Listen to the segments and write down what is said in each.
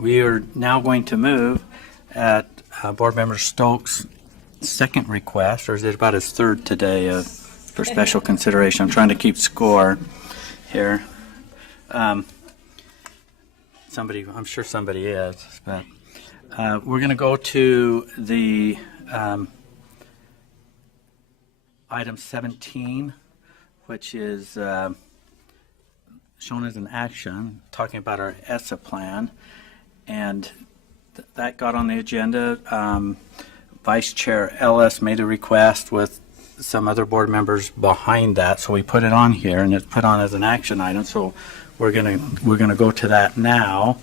We are now going to move at Board Member Stokes' second request, or is it about his third today for special consideration? I'm trying to keep score here. I'm sure somebody is, but we're going to go to the item 17, which is shown as an action, talking about our ESSA plan. And that got on the agenda. Vice Chair Ellis made a request with some other board members behind that, so we put it on here, and it's put on as an action item. So we're gonna go to that now.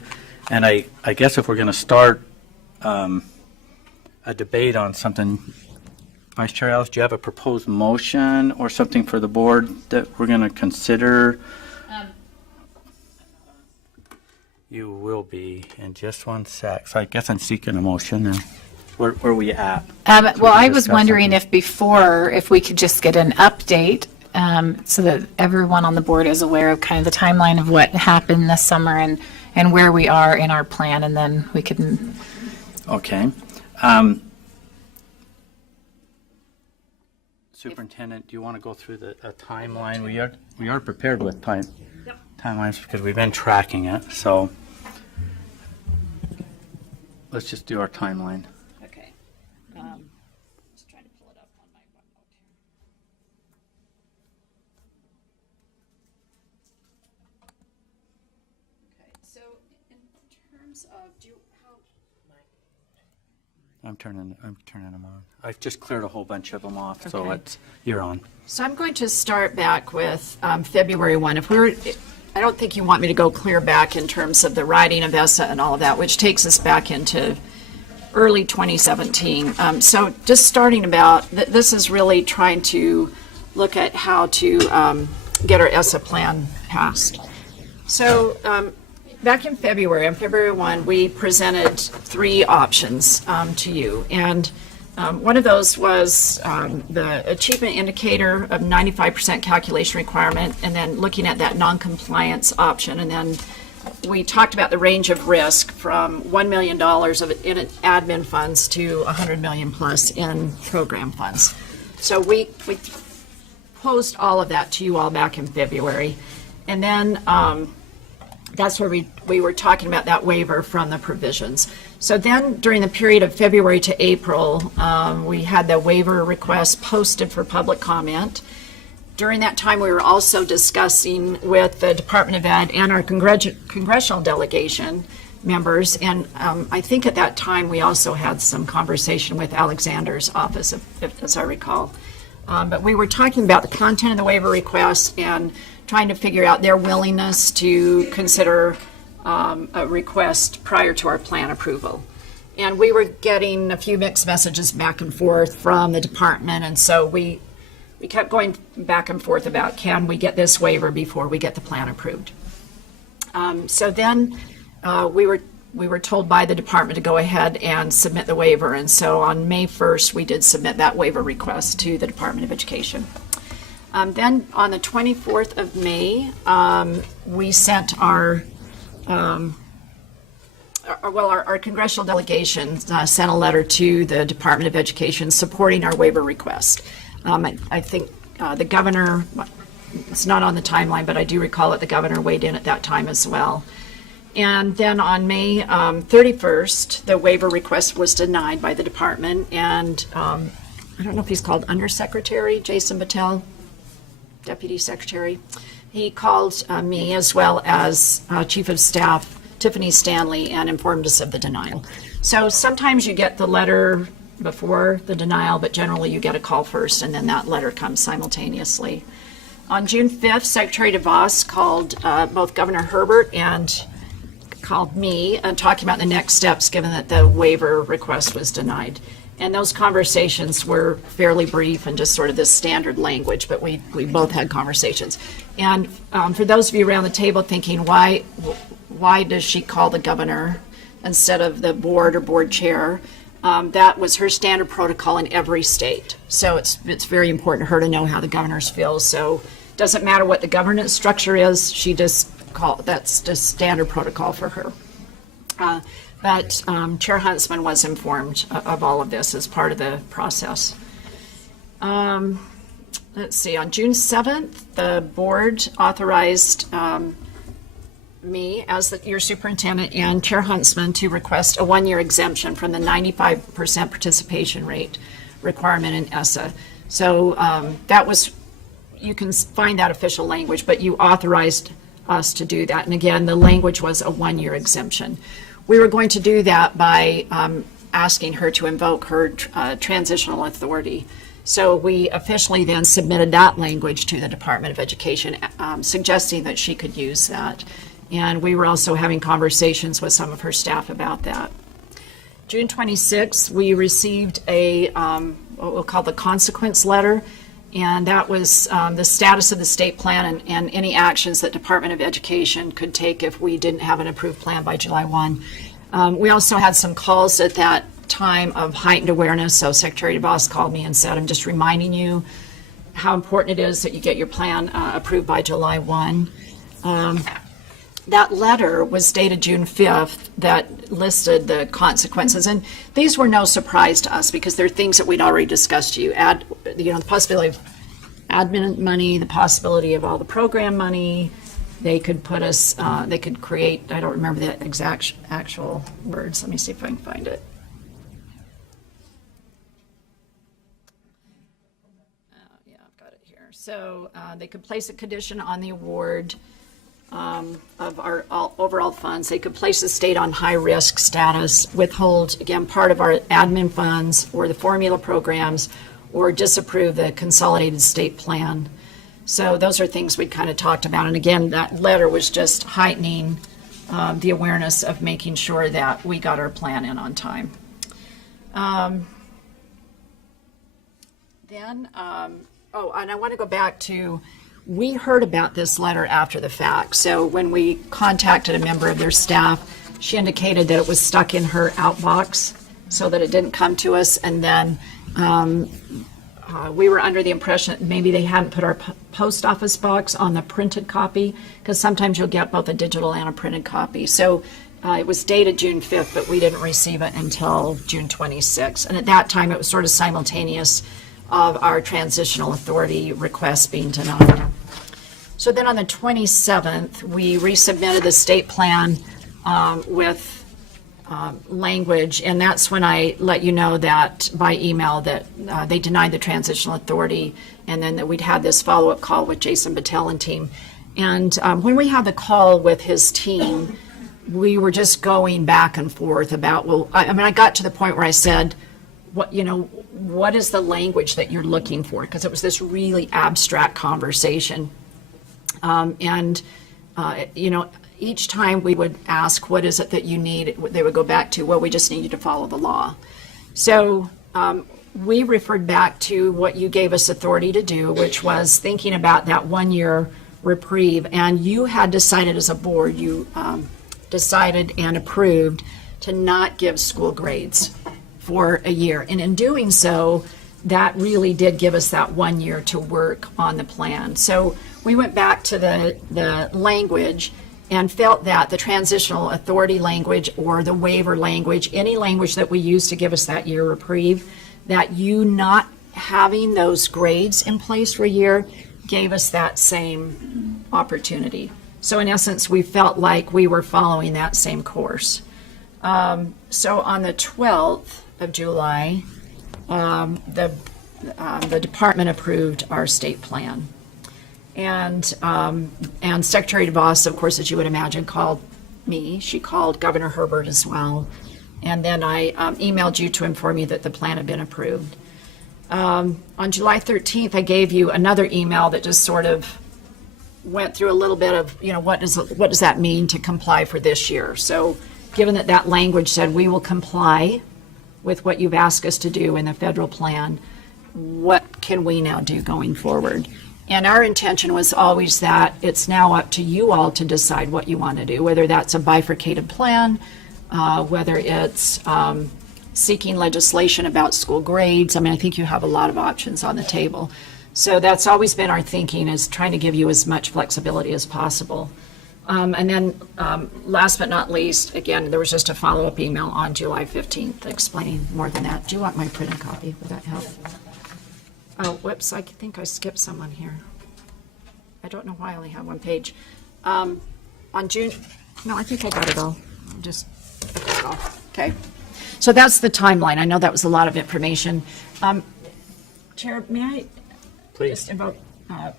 And I guess if we're gonna start a debate on something, Vice Chair Ellis, do you have a proposed motion or something for the board that we're gonna consider? You will be in just one sec. So I guess I'm seeking a motion. And where are we at? Well, I was wondering if we could just get an update so that everyone on the board is aware of kind of the timeline of what happened this summer and where we are in our plan, and then we can. Okay. Superintendent, do you want to go through the timeline? We are prepared with timelines because we've been tracking it. So let's just do our timeline. Okay. Just trying to pull it up on my OneNote here. Okay. So in terms of I'm turning them on. I've just cleared a whole bunch of them off, so you're on. So I'm going to start back with February 1. I don't think you want me to go clear back in terms of the writing of ESSA and all of that, which takes us back into early 2017. So just starting about, this is really trying to look at how to get our ESSA plan passed. So back in February, on February 1, we presented 3 options to you. And one of those was the achievement indicator of 95% calculation requirement, and then looking at that non-compliance option. And then we talked about the range of risk from $1 million in admin funds to $100 million plus in program funds. So we posed all of that to you all back in February. And then that's where we were talking about that waiver from the provisions. So then during the period of February to April, we had the waiver request posted for public comment. During that time, we were also discussing with the Department of Ed and our congressional delegation members. And I think at that time, we also had some conversation with Alexander's office, as I recall. But we were talking about the content of the waiver request and trying to figure out their willingness to consider a request prior to our plan approval. And we were getting a few mixed messages back and forth from the department, and so we kept going back and forth about, can we get this waiver before we get the plan approved? So then we were told by the department to go ahead and submit the waiver, and so on May 1st we did submit that waiver request to the Department of Education. Then on the 24th of May, we sent our congressional delegation sent a letter to the Department of Education supporting our waiver request. I think the governor, it's not on the timeline, but I do recall that the governor weighed in at that time as well. And then on May 31st, the waiver request was denied by the department, and I don't know if he's called Undersecretary Jason Patel, Deputy Secretary. He called me as well as Chief of Staff Tiffany Stanley and informed us of the denial. So sometimes you get the letter before the denial, but generally you get a call first and then that letter comes simultaneously. On June 5th, Secretary DeVos called both Governor Herbert and called me talking about the next steps given that the waiver request was denied. And those conversations were fairly brief and just sort of this standard language, but we both had conversations. And for those of you around the table thinking, why does she call the governor instead of the board or board chair? That was her standard protocol in every state. So it's very important to her to know how the governors feel. So it doesn't matter what the governance structure is, that's just standard protocol for her. But Chair Huntsman was informed of all of this as part of the process. Let's see, on June 7th, the board authorized me as your superintendent and Chair Huntsman to request a one-year exemption from the 95% participation rate requirement in ESSA. So that was, you can find that official language, but you authorized us to do that. And again, the language was a one-year exemption. We were going to do that by asking her to invoke her transitional authority. So we officially then submitted that language to the Department of Education, suggesting that she could use that. And we were also having conversations with some of her staff about that. June 26th, we received a what we'll call the consequence letter, and that was the status of the state plan and any actions that Department of Education could take if we didn't have an approved plan by July 1. We also had some calls at that time of heightened awareness, so Secretary DeVos called me and said, I'm just reminding you how important it is that you get your plan approved by July 1. That letter was dated June 5th that listed the consequences, and these were no surprise to us because they're things that we'd already discussed to you. The possibility of admin money, the possibility of all the program money. They could put us, they could create, I don't remember the exact actual words. Let me see if I can find it. Yeah, I've got it here. So they could place a condition on the award of our overall funds. They could place the state on high risk status, withhold, again, part of our admin funds or the formula programs, or disapprove the consolidated state plan. So those are things we kind of talked about. And again, that letter was just heightening the awareness of making sure that we got our plan in on time. Oh, and I want to go back to, we heard about this letter after the fact. So when we contacted a member of their staff, she indicated that it was stuck in her outbox so that it didn't come to us. And then we were under the impression that maybe they hadn't put our post office box on the printed copy, because sometimes you'll get both a digital and a printed copy. So it was dated June 5th, but we didn't receive it until June 26th. And at that time, it was sort of simultaneous of our transitional authority request being denied. So then on the 27th, we resubmitted the state plan with language, and that's when I let you know that by email that they denied the transitional authority, and then that we'd had this follow-up call with Jason Battelle and team. And when we had the call with his team, we were just going back and forth about, well, I got to the point where I said, what is the language that you're looking for? Because it was this really abstract conversation. Each time we would ask, what is it that you need? They would go back to, well, we just need you to follow the law. So we referred back to what you gave us authority to do, which was thinking about that 1 year reprieve. And you had decided as a board, you decided and approved to not give school grades for a year. And in doing so, that really did give us that 1 year to work on the plan. So we went back to the language and felt that the transitional authority language or the waiver language, any language that we used to give us that year reprieve, that you not having those grades in place for a year gave us that same opportunity. So in essence, we felt like we were following that same course. So on the 12th of July, the department approved our state plan. And Secretary DeVos, of course, as you would imagine, called me. She called Governor Herbert as well. And then I emailed you to inform you that the plan had been approved. On July 13th, I gave you another email that just sort of went through a little bit of, what does that mean to comply for this year? So given that language said we will comply with what you've asked us to do in the federal plan, what can we now do going forward? And our intention was always that it's now up to you all to decide what you want to do, whether that's a bifurcated plan, whether it's seeking legislation about school grades. I think you have a lot of options on the table. So that's always been our thinking, is trying to give you as much flexibility as possible. And then, last but not least, again, there was just a follow-up email on July 15th explaining more than that. Do you want my printed copy? Would that help? Oh, whoops, I think I skipped someone here. I don't know why I only have one page. On June, no, I think I got it all. I got it all. Okay. So that's the timeline. I know that was a lot of information. Chair, may I Please. just invoke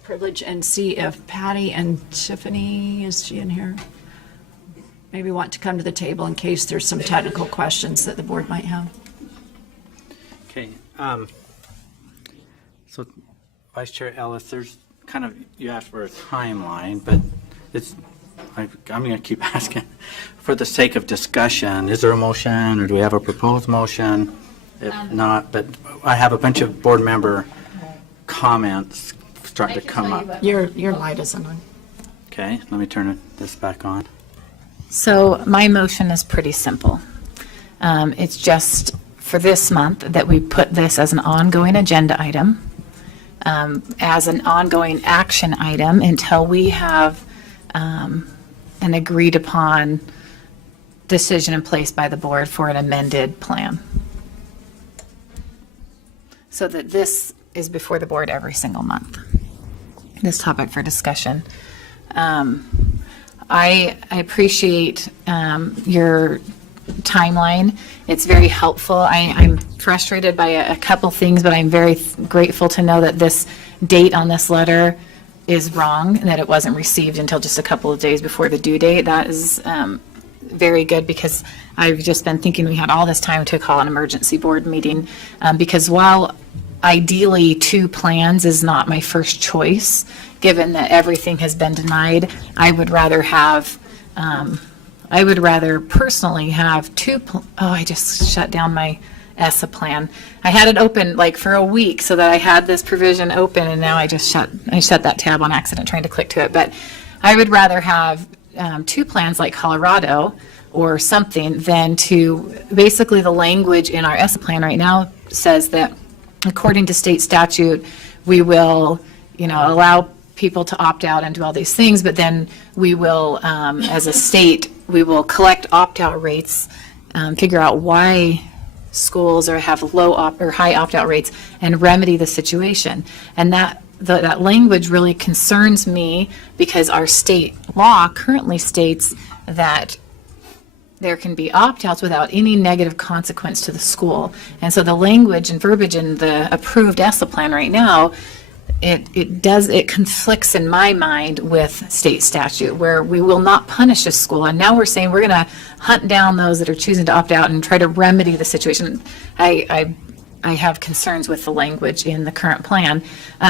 privilege and see if Patty and Tiffany, is she in here? Maybe want to come to the table in case there's some technical questions that the board might have. Okay. So Vice Chair Ellis, there's kind of, you asked for a timeline, but I'm going to keep asking. For the sake of discussion, is there a motion or do we have a proposed motion? If not, but I have a bunch of board member comments starting to come up. Your light isn't on. Okay, let me turn this back on. So my motion is pretty simple. It's just for this month that we put this as an ongoing agenda item, as an ongoing action item until we have an agreed upon decision in place by the board for an amended plan. So that this is before the board every single month, this topic for discussion. I appreciate your timeline. It's very helpful. I'm frustrated by a couple things, but I'm very grateful to know that this date on this letter is wrong and that it wasn't received until just a couple of days before the due date. That is very good, because I've just been thinking we had all this time to call an emergency board meeting, because while ideally 2 plans is not my first choice, given that everything has been denied, I would rather personally have 2, I just shut down my ESSA plan. I had it open like for a week so that I had this provision open, and now I shut that tab on accident trying to click to it. But I would rather have 2 plans like Colorado or something than to, basically the language in our ESSA plan right now says that according to state statute, we will, allow people to opt out and do all these things, but then we will, as a state, we will collect opt-out rates, figure out why schools have low or high opt-out rates, and remedy the situation. And that language really concerns me, because our state law currently states that there can be opt-outs without any negative consequence to the school. And so the language and verbiage in the approved ESSA plan right now, it conflicts in my mind with state statute, where we will not punish a school. And now we're saying we're going to hunt down those that are choosing to opt out and try to remedy the situation. I have concerns with the language in the current plan.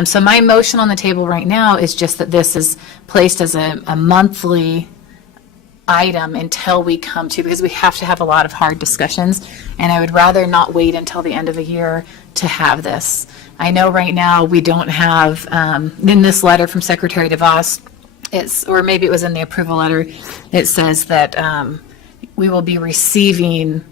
So my motion on the table right now is just that this is placed as a monthly item until we come to, because we have to have a lot of hard discussions, and I would rather not wait until the end of the year to have this. I know right now we don't have, in this letter from Secretary DeVos, or maybe it was in the approval letter, it says that we will be receiving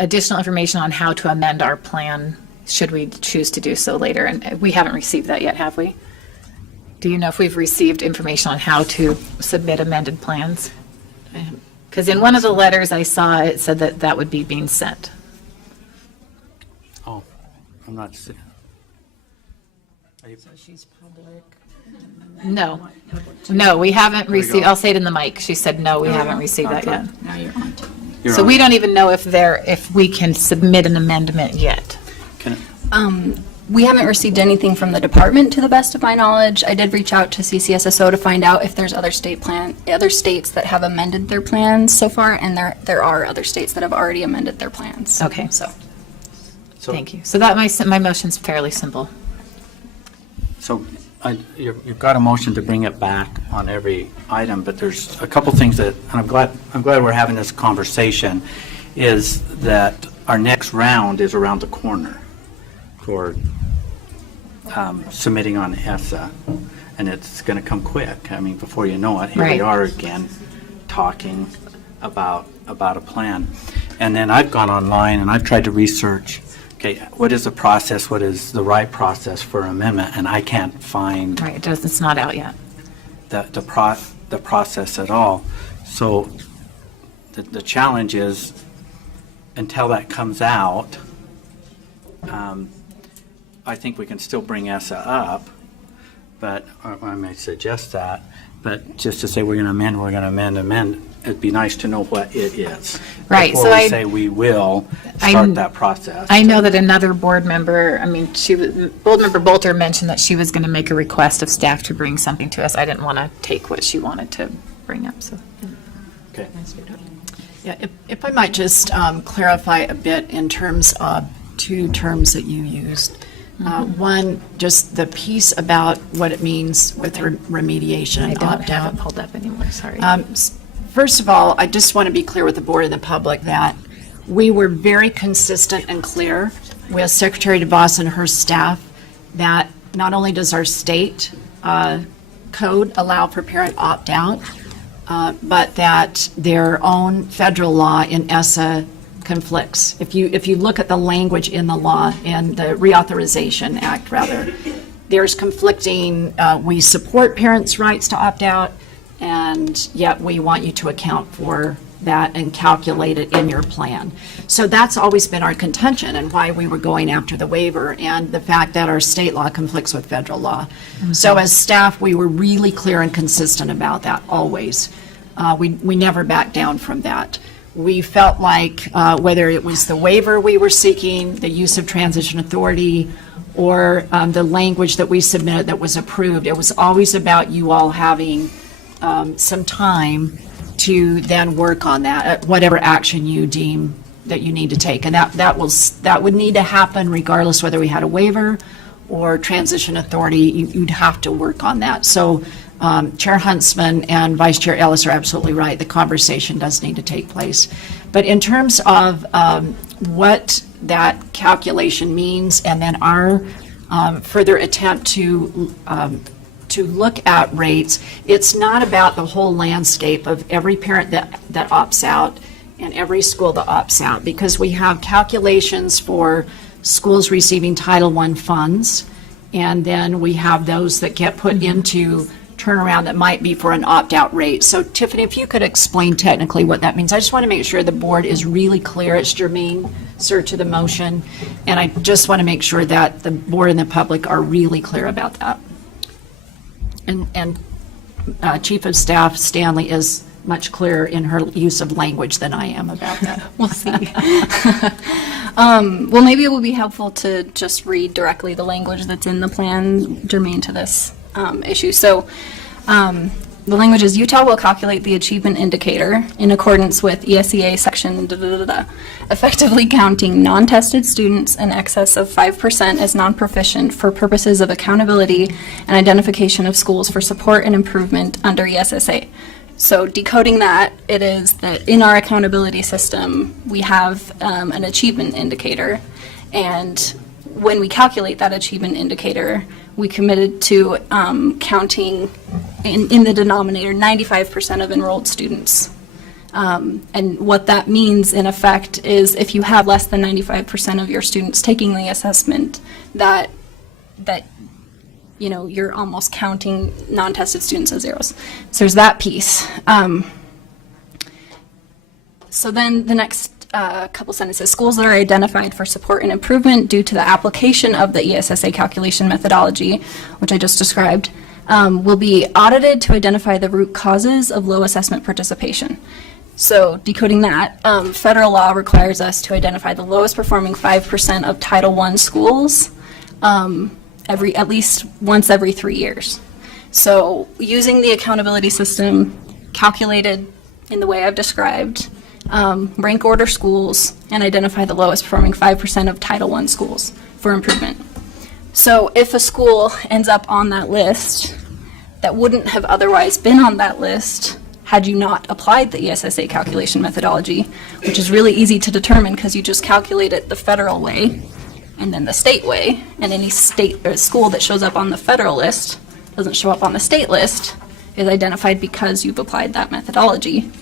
additional information on how to amend our plan should we choose to do so later. And we haven't received that yet, have we? Do you know if we've received information on how to submit amended plans? Because in one of the letters I saw, it said that would be being sent. Oh, I'm not seeing. So she's public. No, we haven't received, I'll say it in the mic. She said, no, we haven't received that yet. Now you're on to So we don't even know if we can submit an amendment yet. We haven't received anything from the department, to the best of my knowledge. I did reach out to CCSSO to find out if there's other states that have amended their plans so far, and there are other states that have already amended their plans. Okay. So Thank you. So that my motion's fairly simple. So you've got a motion to bring it back on every item, but there's a couple things that, and I'm glad we're having this conversation, is that our next round is around the corner for submitting on ESSA, and it's going to come quick. I mean, before you know it, here we Right. are again talking about a plan. And then I've gone online and I've tried to research, okay, what is the process, what is the right process for amendment, and I can't find Right, it's not out yet. the the process at all. So the challenge is, until that comes out, I think we can still bring ESSA up, but or I may suggest that, but just to say we're going to amend, it'd be nice to know what it is. Right, Before so we say we will start that process. I know that another board member, board member Bolter mentioned that she was going to make a request of staff to bring something to us. I didn't want to take what she wanted to bring up, so. Okay. Yeah, if I might just clarify a bit in terms of two terms that you used. One, just the piece about what it means with remediation I and don't have opt-out. it pulled up anymore, sorry. First of all, I just want to be clear with the board and the public that we were very consistent and clear with Secretary DeVos and her staff that not only does our state code allow for parent opt-out, but that their own federal law in ESSA conflicts. If you look at the language in the law, in the Reauthorization Act, rather, there's conflicting, we support parents' rights to opt out, and yet we want you to account for that and calculate it in your plan. So that's always been our contention and why we were going after the waiver, and the fact that our state law conflicts with federal law. So as staff, we were really clear and consistent about that, always. We never backed down from that. We felt like whether it was the waiver we were seeking, the use of transition authority, or the language that we submitted that was approved, it was always about you all having some time to then work on that, whatever action you deem that you need to take. And that would need to happen regardless whether we had a waiver or transition authority. You'd have to work on that. So Chair Huntsman and Vice Chair Ellis are absolutely right. The conversation does need to take place. But in terms of what that calculation means, and then our further attempt to look at rates, it's not about the whole landscape of every parent that opts out and every school that opts out, because we have calculations for schools receiving Title I funds, and then we have those that get put into turnaround that might be for an opt-out rate. So Tiffany, if you could explain technically what that means. I just want to make sure the board is really clear. It's germane, sir, to the motion, and I just want to make sure that the board and the public are really clear about that. And Chief of Staff Stanley is much clearer in her use of language than I am about that. We'll see. Well, maybe it would be helpful to just read directly the language that's in the plan germane to this issue. So the language is, Utah will calculate the achievement indicator in accordance with ESSA section effectively counting non-tested students in excess of 5% as non-proficient for purposes of accountability and identification of schools for support and improvement under ESSA. So decoding that, it is that in our accountability system, we have an achievement indicator, and when we calculate that achievement indicator, we committed to counting in the denominator 95% of enrolled students. And what that means in effect is if you have less than 95% of your students taking the assessment, that you know, you're almost counting non-tested students as zeros. So there's that piece. So then the next couple sentences, schools that are identified for support and improvement due to the application of the ESSA calculation methodology, which I just described, will be audited to identify the root causes of low assessment participation. So decoding that, federal law requires us to identify the lowest performing 5% of Title I schools at least once every 3 years. So using the accountability system calculated in the way I've described, rank order schools and identify the lowest performing 5% of Title I schools for improvement. So if a school ends up on that list that wouldn't have otherwise been on that list had you not applied the ESSA calculation methodology, which is really easy to determine because you just calculate it the federal way and then the state way, and any state or school that shows up on the federal list doesn't show up on the state list is identified because you've applied that methodology.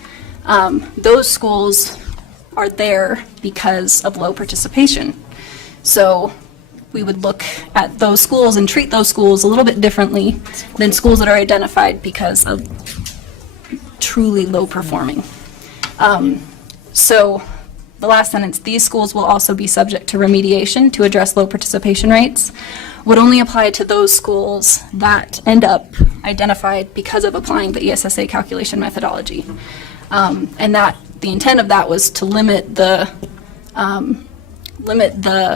Those schools are there because of low participation. So we would look at those schools and treat those schools a little bit differently than schools that are identified because of truly low performing. So the last sentence, these schools will also be subject to remediation to address low participation rates, would only apply to those schools that end up identified because of applying the ESSA calculation methodology. And that the intent of that was to limit the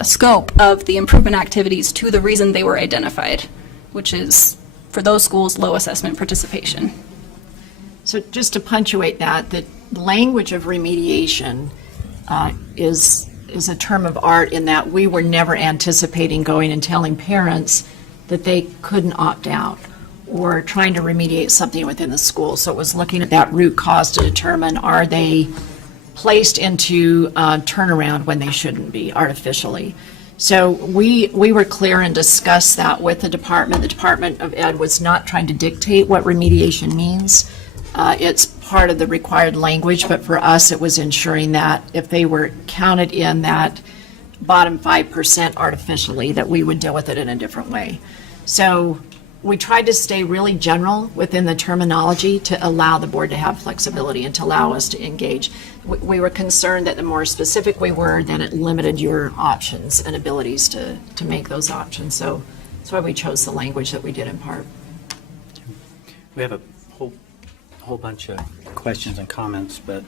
scope of the improvement activities to the reason they were identified, which is, for those schools, low assessment participation. So just to punctuate that, the language of remediation is a term of art in that we were never anticipating going and telling parents that they couldn't opt out or trying to remediate something within the school. So it was looking at that root cause to determine, are they placed into turnaround when they shouldn't be artificially. So we were clear and discussed that with the department. The Department of Ed was not trying to dictate what remediation means. It's part of the required language, but for us, it was ensuring that if they were counted in that bottom 5% artificially, that we would deal with it in a different way. So we tried to stay really general within the terminology to allow the board to have flexibility and to allow us to engage. We were concerned that the more specific we were, then it limited your options and abilities to make those options. So that's why we chose the language that we did in part. We have a whole bunch of questions and comments, but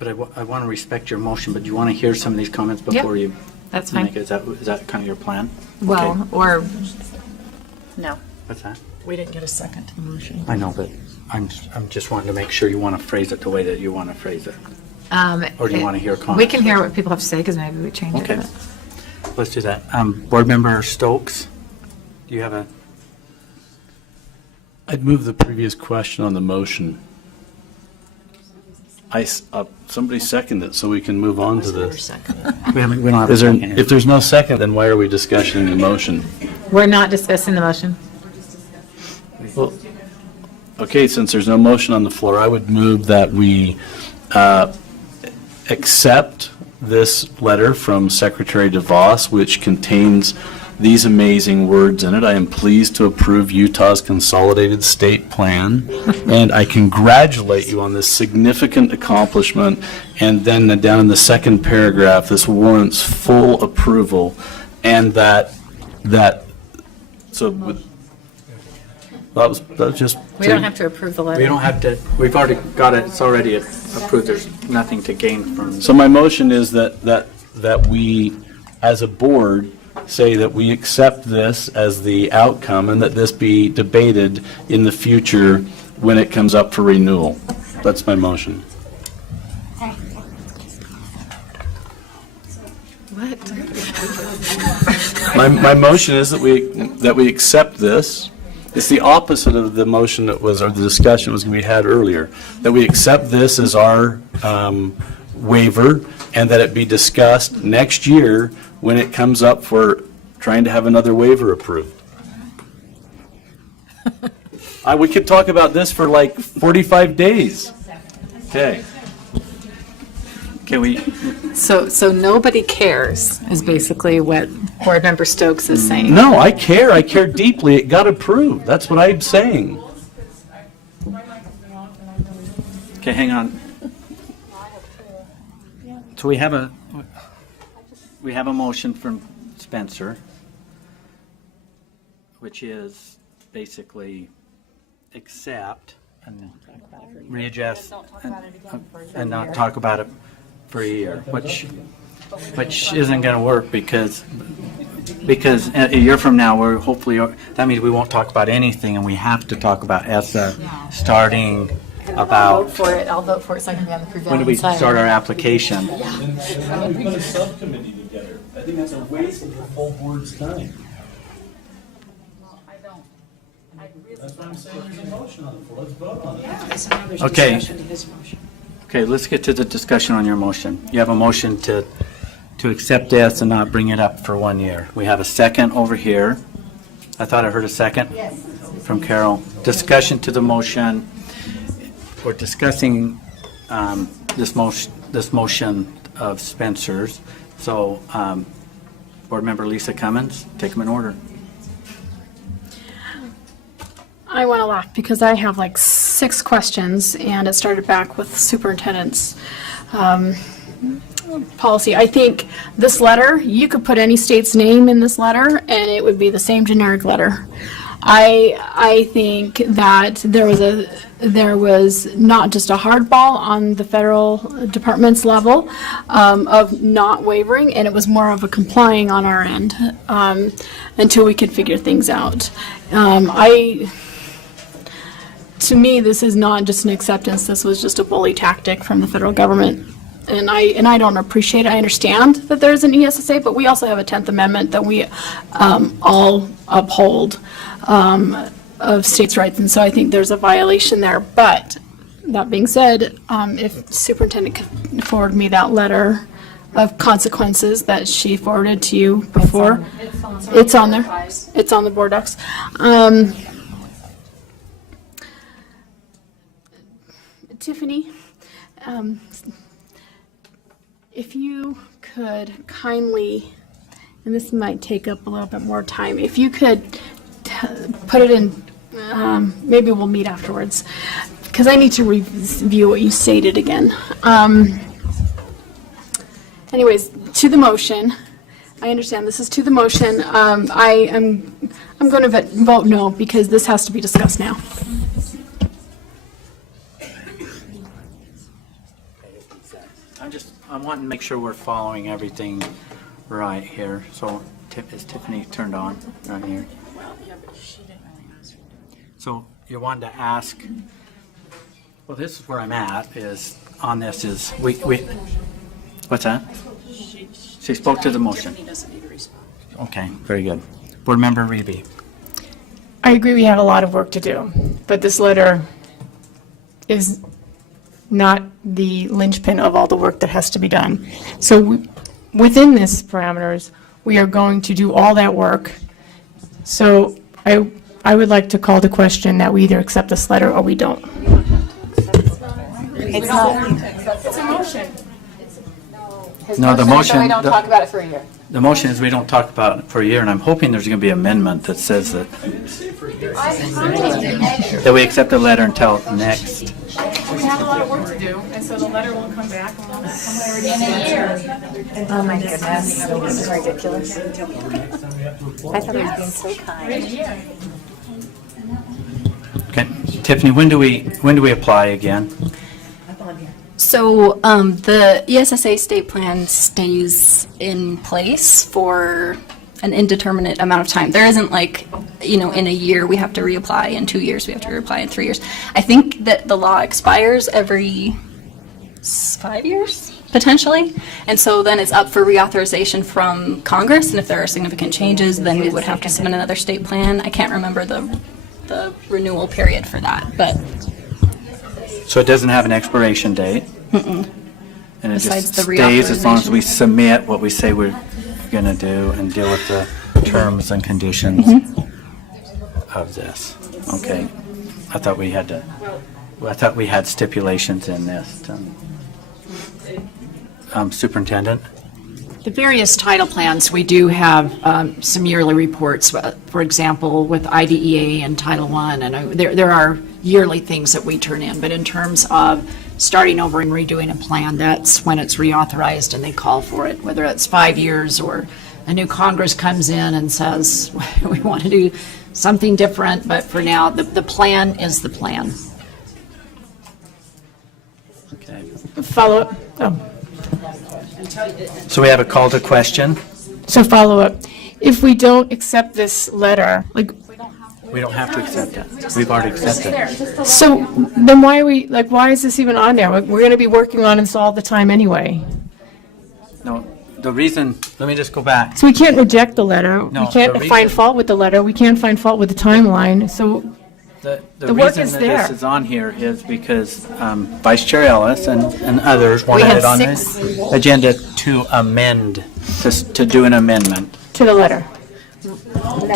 I want to respect your motion, but do you want to hear some of these comments before you? That's make fine. it? Is that kind of your plan? Well, Okay. or, no. What's that? We didn't get a second to the motion. I know, but I'm just wanting to make sure you want to phrase it the way that you want to phrase it. Or do you want to hear comments? We can hear what people have to say, because maybe we change it. Okay. Let's do that. Board Member Stokes, do you have a? I'd move the previous question on the motion. Somebody second it so we can move on to this. We don't have a Is there, second here. if there's no second, then why are we discussing the motion? We're not discussing the motion. Well, okay, since there's no motion on the floor, I would move that we accept this letter from Secretary DeVos, which contains these amazing words in it. I am pleased to approve Utah's consolidated state plan, and I congratulate you on this significant accomplishment. And then down in the second paragraph, this warrants full approval, and so that was just. We don't have to approve the letter. We don't have to, we've already got it, it's already approved, there's nothing to gain from. So my motion is that we, as a board, say that we accept this as the outcome and that this be debated in the future when it comes up for renewal. That's my motion. What? My motion is that we accept this. It's the opposite of the motion that was, or the discussion was going to be had earlier, that we accept this as our waiver and that it be discussed next year when it comes up for trying to have another waiver approved. We could talk about this for like 45 days. Okay. So nobody cares, is basically what Board Member Stokes is saying. No, I care. I care deeply. It got approved. That's what I'm saying. Okay, hang on. So we have a motion from Spencer, which is basically accept and readjust and not talk about it for a year, which isn't going to work because a year from now, we're hopefully, that means we won't talk about anything, and we have to talk about ESSA starting about, I'll vote for it so I can be on the when do prevailing we side. start our application? Bring the subcommittee together. I think that's a waste of the full board's time. That's what I'm saying. There's a motion on the floor. Let's vote on it. Okay. Okay, let's get to the discussion on your motion. You have a motion to accept this and not bring it up for 1 year. We have a second over here. I thought I heard a second. Yes. From Carol. Discussion to the motion. We're discussing this motion of Spencer's. So, Board Member Lisa Cummins, take them in order. I want to laugh because I have like 6 6 questions, and it started back with superintendent's policy. I think this letter, you could put any state's name in this letter, and it would be the same generic letter. I think that there was not just a hardball on the federal department's level of not wavering, and it was more of a complying on our end until we could figure things out. To me, this is not just an acceptance. This was just a bully tactic from the federal government. And I don't appreciate it. I understand that there's an ESSA, but we also have a 10th Amendment that we all uphold of states' rights. And so I think there's a violation there. But that being said, if superintendent could forward me that letter of consequences that she forwarded to you before. It's on there. It's on the board docs. Tiffany, if you could kindly, and this might take up a little bit more time, if you could put it in, maybe we'll meet afterwards, because I need to review what you stated again. Anyways, to the motion, I understand this is to the motion. I'm going to vote no, because this has to be discussed now. I want to make sure we're following everything right here. So is Tiffany turned on right here? Well, yeah, but she didn't really answer. So you wanted to ask, well, this is where I'm at, is on this is, we what's that? She spoke to the motion. He doesn't need to respond. Okay, very good. Board Member Reeby. I agree we have a lot of work to do, but this letter is not the linchpin of all the work that has to be done. So within this parameters, we are going to do all that work. So I would like to call the question that we either accept this letter or we don't. It's a motion. No, the motion. We don't talk about it for a year. The motion is we don't talk about it for a year, and I'm hoping there's going to be an amendment that says that we accept the letter until next. We have a lot of work to do, and so the letter will come back in a year. Oh my goodness, that was ridiculous. I thought I was being so kind. Okay, Tiffany, when do we apply again? So the ESSA state plan stays in place for an indeterminate amount of time. There isn't like, in a year we have to reapply, in 2 years we have to reapply, in 3 years. I think that the law expires every 5 years, potentially. And so then it's up for reauthorization from Congress, and if there are significant changes, then we would have to submit another state plan. I can't remember the renewal period for that, but. So it doesn't have an expiration date? And it Besides just the stays as long as we reauthorization. submit what we say we're going to do and deal with the terms and conditions of this. Okay. I thought we had stipulations in this. Superintendent? The various title plans, we do have some yearly reports, for example, with IDEA and Title I, and there are yearly things that we turn in, but in terms of starting over and redoing a plan, that's when it's reauthorized and they call for it, whether it's 5 years or a new Congress comes in and says, we want to do something different, but for now, the plan is the plan. Okay. Follow up. So we have a call to question. So follow up. If we don't accept this letter, We don't have to accept it. We've already accepted it. so then why is this even on there? We're going to be working on this all the time anyway. No, the reason, let me just go back. So we can't reject the letter. No, We can't the find reason- fault with the letter. We can't find fault with the timeline. So The The work reason is that there. this is on here is because Vice Chair Ellis and others wanted had it on six- the agenda to amend, to do an amendment to the letter.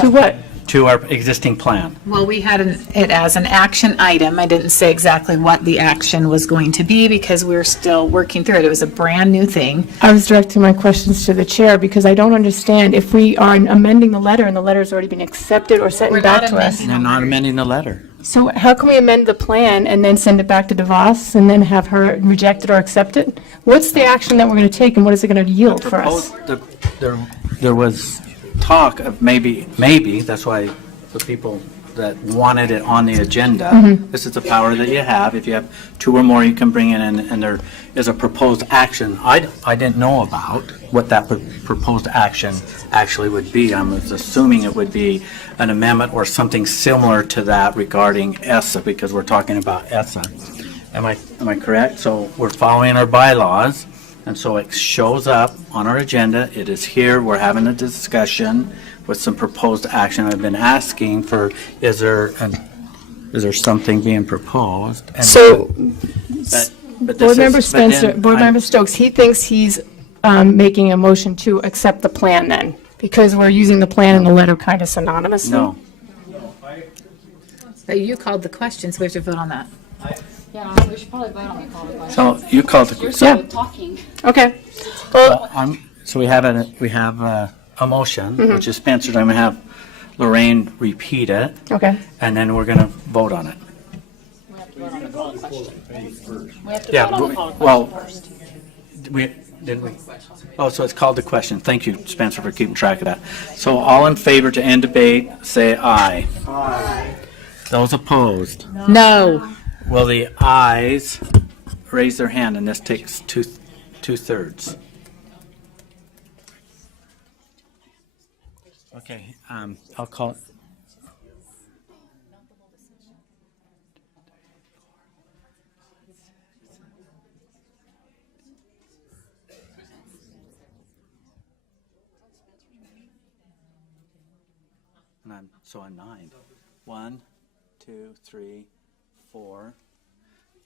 To what? to our existing plan. Well, we had it as an action item. I didn't say exactly what the action was going to be because we were still working through it. It was a brand-new thing. I was directing my questions to the chair because I don't understand if we are amending the letter and the letter's already been accepted or sent back to us. They're not amending the letter. So how can we amend the plan and then send it back to DeVos and then have her reject it or accept it? What's the action that we're going to take and what is it going to yield for us? There was talk of maybe, that's why the people that wanted it on the agenda, this is the power that you have. If you have two or more, you can bring in, and there is a proposed action. I didn't know about what that proposed action actually would be. I was assuming it would be an amendment or something similar to that regarding ESSA, because we're talking about ESSA. Am I correct? So we're following our bylaws, and so it shows up on our agenda. It is here. We're having a discussion with some proposed action. I've been asking for, is there something being proposed? And So, but this Board Member is- but then Spencer, Board I'm- Member Stokes, he thinks he's making a motion to accept the plan then, because we're using the plan and the letter kind of synonymously. No. But you called the question, so we have to vote on that. Yeah, we should probably vote on the call the question. So you called the, Yeah. Talking. Okay. Well, so we have a motion, which is Spencer's. I'm going to have Lorraine repeat it, okay. and then we're going to vote on it. Yeah, well, did we? Oh, so it's called the question. Thank you, Spencer, for keeping track of that. So all in favor to end debate, say aye. Aye. Those opposed? No. Will the ayes raise their hand, and this takes two-thirds? Okay, I'll call. And I'm 9. 1, 2, 3, 4,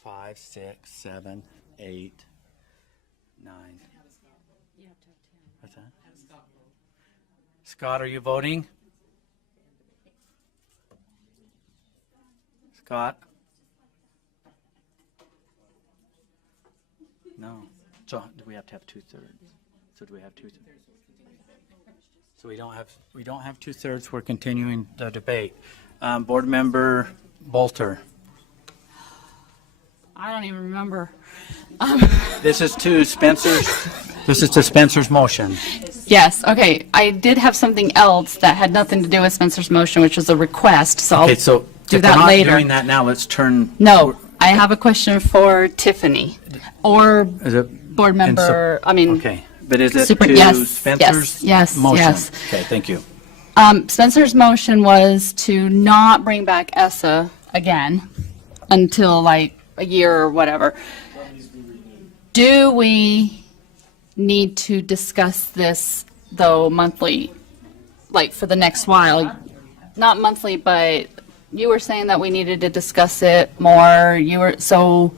5, 6, 7, 8, 9. What's that? Scott, are you voting? Scott? No. So do we have to have two-thirds? So do we have two-thirds? So we don't have two-thirds. We're continuing the debate. Board Member Bolter. I don't even remember. This is to Spencer's motion. Yes, okay. I did have something else that had nothing to do with Spencer's motion, which was a request, so Okay, I'll so do if we're that not later. doing that now, let's turn. No, I have a question for Tiffany, or Is it? board member, I mean, Okay, but is it Super- to yes, Spencer's yes, motion? yes. Okay, thank you. Spencer's motion was to not bring back ESSA again until like a year or whatever. Do we need to discuss this, though, monthly, like for the next while? Not monthly, but you were saying that we needed to discuss it more. So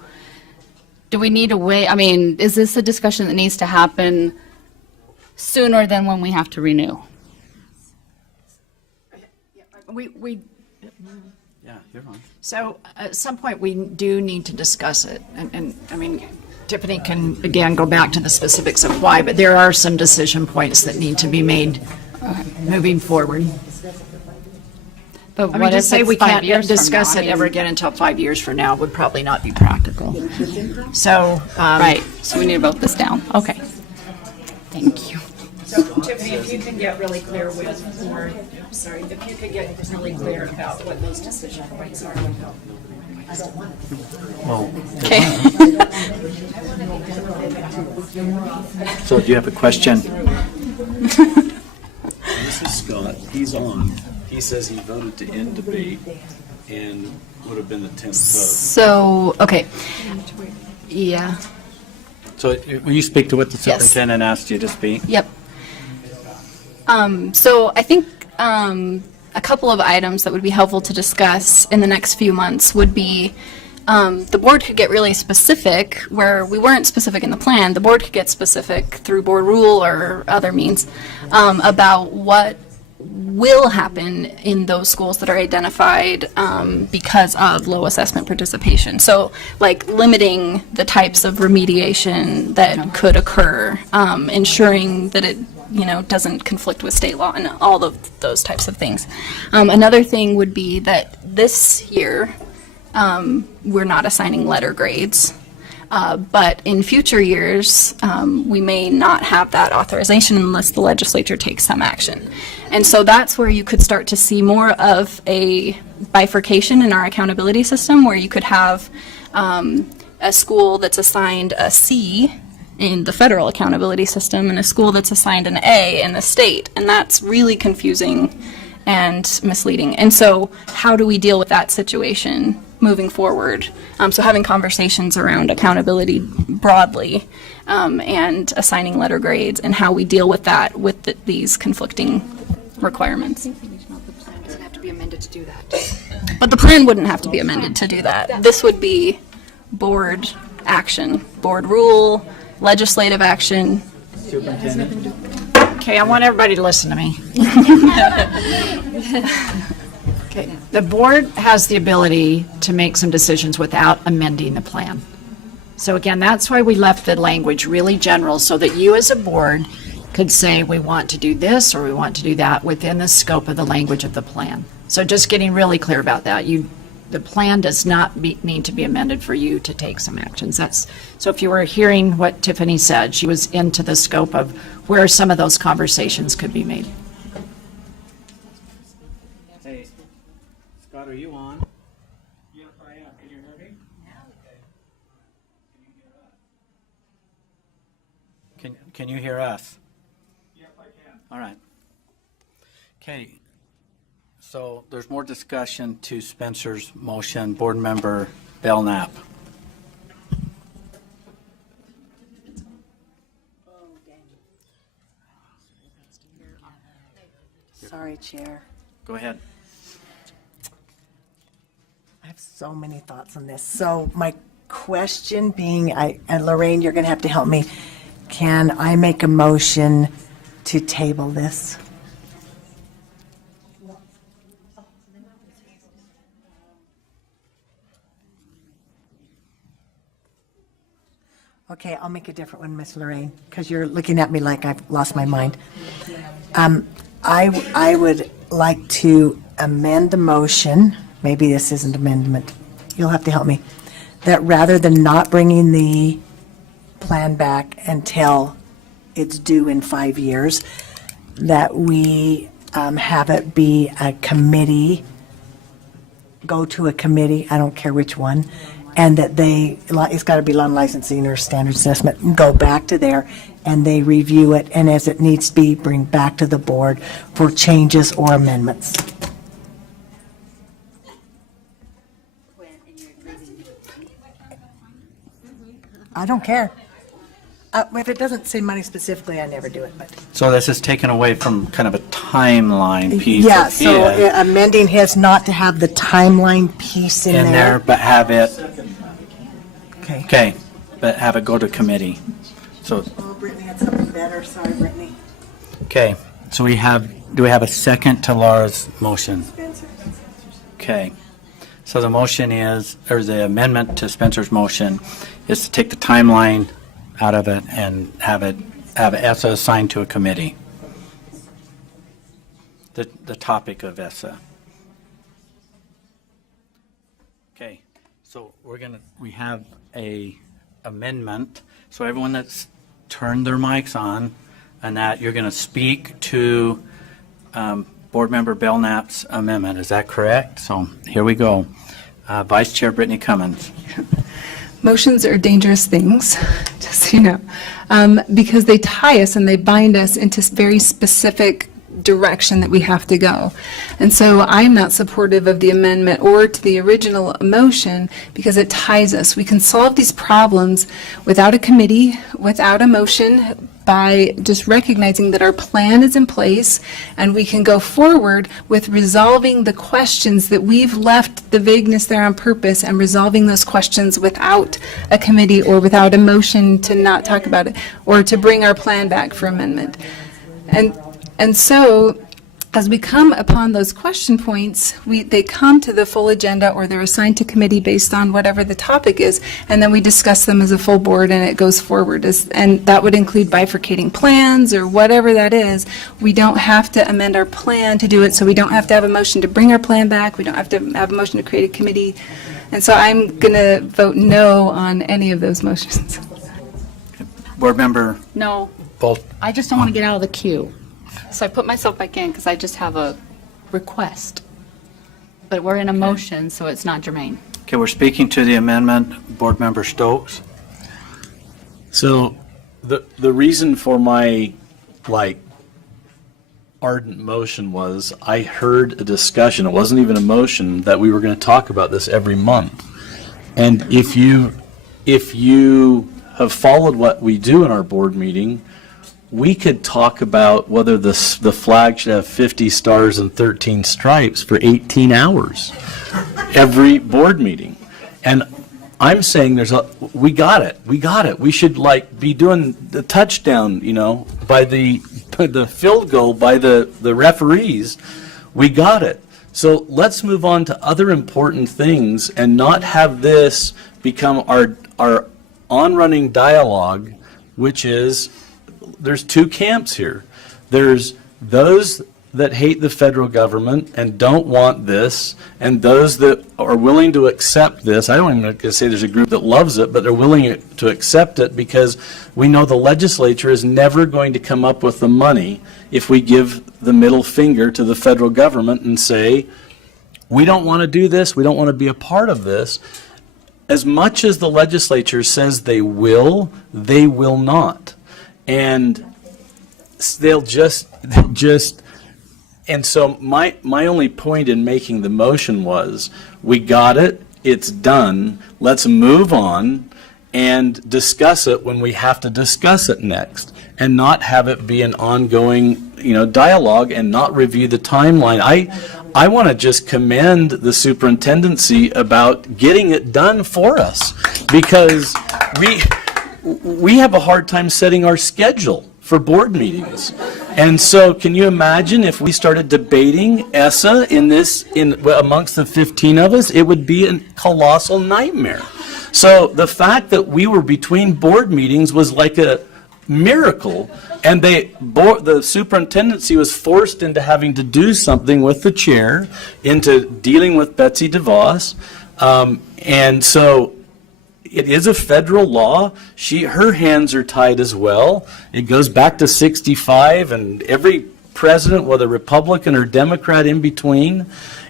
do we need to wait? I mean, is this a discussion that needs to happen sooner than when we have to renew? We, Yeah, you're on. so at some point, we do need to discuss it. And I mean, Tiffany can, again, go back to the specifics of why, but there are some decision points that need to be made moving forward. But I mean, what to if say it's we 5 can't years from discuss now? it ever again until 5 years from now would probably not be practical. So, Right, so we need to vote this down. Okay. Thank you. So Tiffany, if you can get really clear with, or, sorry, if you could get really clear about what those decision points are. Okay. So do you have a question? This is Scott. He's on. He says he voted to end debate and would have been the 10th vote. So, okay. Yeah, So will you speak to what the Yes. superintendent asked you to speak? yep. So I think a couple of items that would be helpful to discuss in the next few months would be the board could get really specific where we weren't specific in the plan. The board could get specific through board rule or other means about what will happen in those schools that are identified because of low assessment participation. So, like limiting the types of remediation that could occur, ensuring that it doesn't conflict with state law and all of those types of things. Another thing would be that this year we're not assigning letter grades. But in future years, we may not have that authorization unless the legislature takes some action. And so that's where you could start to see more of a bifurcation in our accountability system, where you could have a school that's assigned a C in the federal accountability system and a school that's assigned an A in the state. And that's really confusing and misleading. And so how do we deal with that situation moving forward? So having conversations around accountability broadly and assigning letter grades and how we deal with that with these conflicting requirements. Doesn't have to be amended to do that. But the plan wouldn't have to be amended to do that. This would be board action, board rule, legislative action. Okay, I want everybody to listen to me. Okay, the board has the ability to make some decisions without amending the plan. So again, that's why we left the language really general, so that you as a board could say, we want to do this or we want to do that within the scope of the language of the plan. So just getting really clear about that. The plan does not need to be amended for you to take some actions. So if you were hearing what Tiffany said, she was into the scope of where some of those conversations could be made. Hey, Scott, are you on? Yes, I am. Can you hear me? Can you hear us? Yes, I can. All right. Okay. So there's more discussion to Spencer's motion. Board Member Belknap. Sorry, Chair. Go ahead. I have so many thoughts on this. So my question being, and Lorraine, you're going to have to help me. Can I make a motion to table this? Okay, I'll make a different one, Miss Lorraine, because you're looking at me like I've lost my mind. I would like to amend the motion, maybe this isn't amendment, you'll have to help me, that rather than not bringing the plan back until it's due in 5 years, that we have it be a committee, go to a committee, I don't care which one, and that it's got to be law and licensing or standard assessment, go back to there and they review it, and as it needs to be, bring back to the board for changes or amendments. I don't care. If it doesn't say money specifically, I never do it, but. So this is taken away from kind of a timeline piece Yeah, of so it amending his not to have the timeline piece in in there, there. but have it, Okay. okay, but have it go to committee. So, Oh, Brittany had something better, sorry, Brittany. okay, so do we have a second to Laura's motion? Okay, so the motion is, or the amendment to Spencer's motion is to take the timeline out of it and have ESSA assigned to a committee. The topic of ESSA. Okay, so we have a amendment, so everyone that's turned their mics on and that you're going to speak to Board Member Belknap's amendment, is that correct? So here we go. Vice Chair Brittany Cummins. Motions are dangerous things, just so you know, because they tie us and they bind us into very specific direction that we have to go. And so I'm not supportive of the amendment or to the original motion because it ties us. We can solve these problems without a committee, without a motion, by just recognizing that our plan is in place and we can go forward with resolving the questions that we've left the vagueness there on purpose and resolving those questions without a committee or without a motion to not talk about it or to bring our plan back for amendment. And so as we come upon those question points, they come to the full agenda or they're assigned to committee based on whatever the topic is, and then we discuss them as a full board and it goes forward. And that would include bifurcating plans or whatever that is. We don't have to amend our plan to do it, so we don't have to have a motion to bring our plan back. We don't have to have a motion to create a committee. And so I'm going to vote no on any of those motions. Board Member No, Bolt. I just don't want to get out of the queue. So I put myself back in because I just have a request. But we're in a motion, so it's not germane. Okay, we're speaking to the amendment. Board Member Stokes. So the reason for my ardent motion was I heard a discussion, it wasn't even a motion, that we were going to talk about this every month. And if you have followed what we do in our board meeting, we could talk about whether the flag should have 50 stars and 13 stripes for 18 hours every board meeting. And I'm saying we got it. We should be doing the touchdown, by the field goal by the referees. We got it. So let's move on to other important things and not have this become our on-running dialogue, which is there's two camps here. There's those that hate the federal government and don't want this, and those that are willing to accept this. I don't even say there's a group that loves it, but they're willing to accept it because we know the legislature is never going to come up with the money if we give the middle finger to the federal government and say, we don't want to do this, we don't want to be a part of this. As much as the legislature says they will not. And they'll just, and so my only point in making the motion was, we got it, it's done, let's move on and discuss it when we have to discuss it next, and not have it be an ongoing, dialogue and not review the timeline. I want to just commend the superintendency about getting it done for us, because we have a hard time setting our schedule for board meetings. And so can you imagine if we started debating ESSA amongst the 15 of us? It would be a colossal nightmare. So the fact that we were between board meetings was like a miracle, and the superintendency was forced into having to do something with the chair, into dealing with Betsy DeVos, and so it is a federal law. Her hands are tied as well. It goes back to 65, and every president, whether Republican or Democrat in between.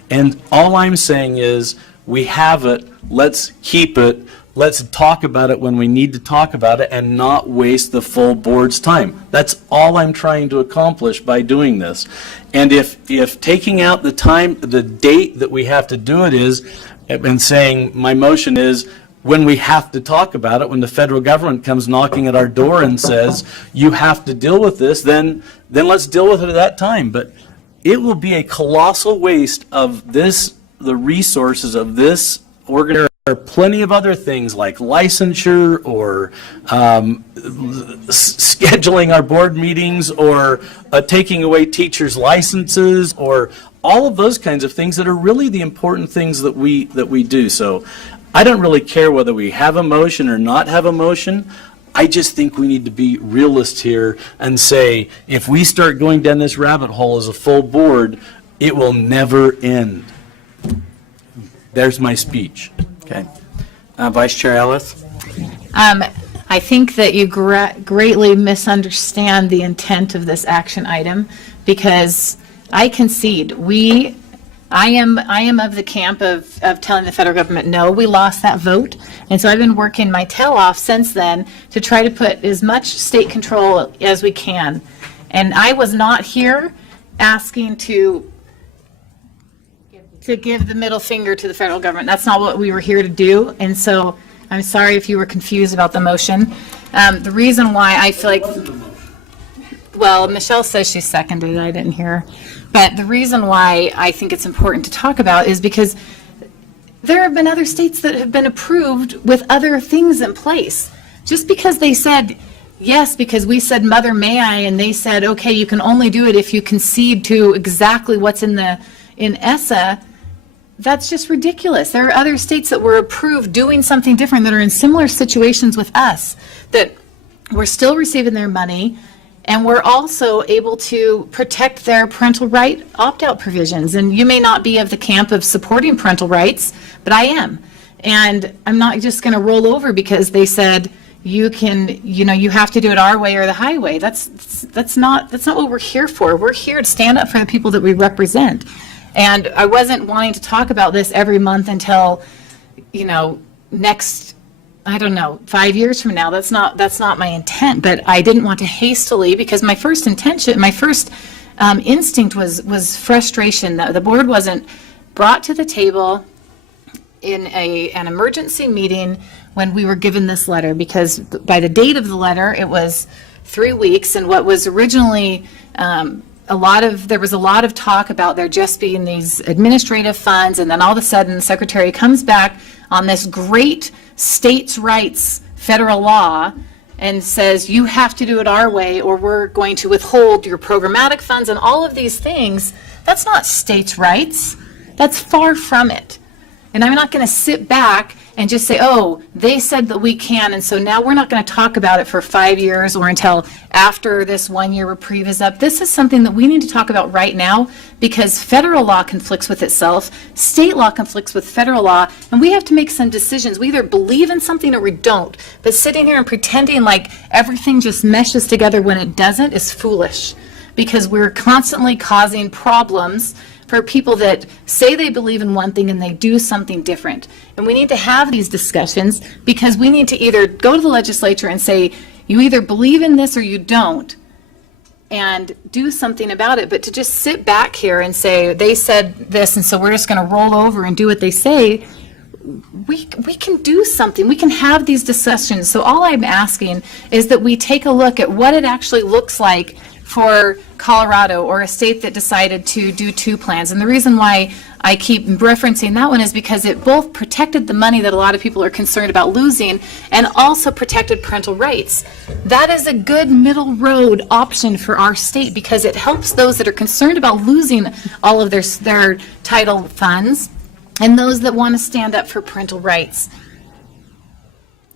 And all I'm saying is, we have it, let's keep it, let's talk about it when we need to talk about it and not waste the full board's time. That's all I'm trying to accomplish by doing this. And if taking out the date that we have to do it is, and saying my motion is, when we have to talk about it, when the federal government comes knocking at our door and says, you have to deal with this, then let's deal with it at that time. But it will be a colossal waste of the resources of this organization. There are plenty of other things like licensure or scheduling our board meetings or taking away teachers' licenses or all of those kinds of things that are really the important things that we do. So I don't really care whether we have a motion or not have a motion. I just think we need to be realists here and say, if we start going down this rabbit hole as a full board, it will never end. There's my speech. Okay. Vice Chair Ellis? I think that you greatly misunderstand the intent of this action item, because I concede, I am of the camp of telling the federal government, no, we lost that vote. And so I've been working my tail off since then to try to put as much state control as we can. And I was not here asking to give the middle finger to the federal government. That's not what we were here to do. And so I'm sorry if you were confused about the motion. The reason why I feel like, well, Michelle says she seconded it, I didn't hear her. But the reason why I think it's important to talk about is because there have been other states that have been approved with other things in place. Just because they said Yes, because we said, Mother, may I? And they said, okay, you can only do it if you concede to exactly what's in ESSA. That's just ridiculous. There are other states that were approved doing something different that are in similar situations with us, that we're still receiving their money, and we're also able to protect their parental right opt-out provisions. And you may not be of the camp of supporting parental rights, but I am. And I'm not just going to roll over because they said, you have to do it our way or the highway. That's not what we're here for. We're here to stand up for the people that we represent. And I wasn't wanting to talk about this every month until, next, 5 years from now. That's not my intent. But I didn't want to hastily, because my first instinct was frustration. The board wasn't brought to the table in an emergency meeting when we were given this letter, because by the date of the letter, it was 3 weeks, and what was originally there was a lot of talk about there just being these administrative funds, and then all of a sudden the secretary comes back on this great states' rights federal law and says, you have to do it our way or we're going to withhold your programmatic funds and all of these things. That's not states' rights. That's far from it. And I'm not going to sit back and just say, oh, they said that we can, and so now we're not going to talk about it for 5 years or until after this 1 year reprieve is up. This is something that we need to talk about right now, because federal law conflicts with itself, state law conflicts with federal law, and we have to make some decisions. We either believe in something or we don't. But sitting here and pretending like everything just meshes together when it doesn't is foolish, because we're constantly causing problems for people that say they believe in one thing and they do something different. And we need to have these discussions, because we need to either go to the legislature and say, you either believe in this or you don't, and do something about it. But to just sit back here and say, they said this, and so we're just going to roll over and do what they say, we can do something. We can have these discussions. So all I'm asking is that we take a look at what it actually looks like for Colorado, or a state that decided to do 2 plans. And the reason why I keep referencing that one is because it both protected the money that a lot of people are concerned about losing and also protected parental rights. That is a good middle road option for our state, because it helps those that are concerned about losing all of their title funds and those that want to stand up for parental rights.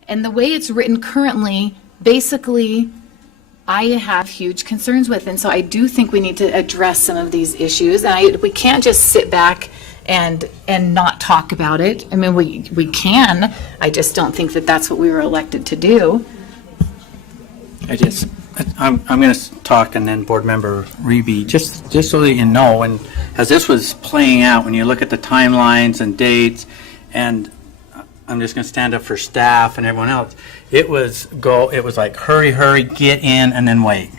And the way it's written currently, basically, I have huge concerns with. And so I do think we need to address some of these issues. And we can't just sit back and not talk about it. I mean, we can. I just don't think that that's what we were elected to do. I'm going to talk, and then Board Member Reby, just so that you know, and as this was playing out, when you look at the timelines and dates, and I'm just going to stand up for staff and everyone else, it was like hurry, get in, and then wait.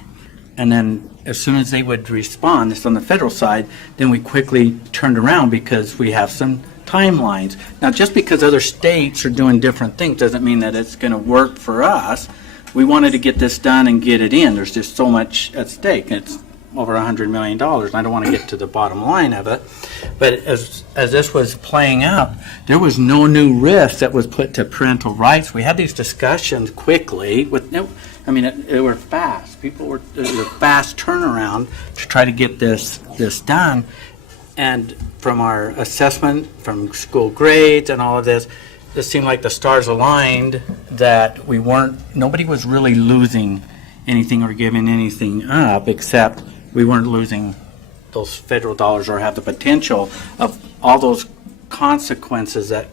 And then as soon as they would respond, this on the federal side, then we quickly turned around because we have some timelines. Now, just because other states are doing different things doesn't mean that it's going to work for us. We wanted to get this done and get it in. There's just so much at stake. It's over $100 million. And I don't want to get to the bottom line of it. But as this was playing out, there was no new risk that was put to parental rights. We had these discussions quickly. It were fast. It was a fast turnaround to try to get this done. And from our assessment, from school grades and all of this, it seemed like the stars aligned that nobody was really losing anything or giving anything up, except we weren't losing those federal dollars or have the potential of all those consequences that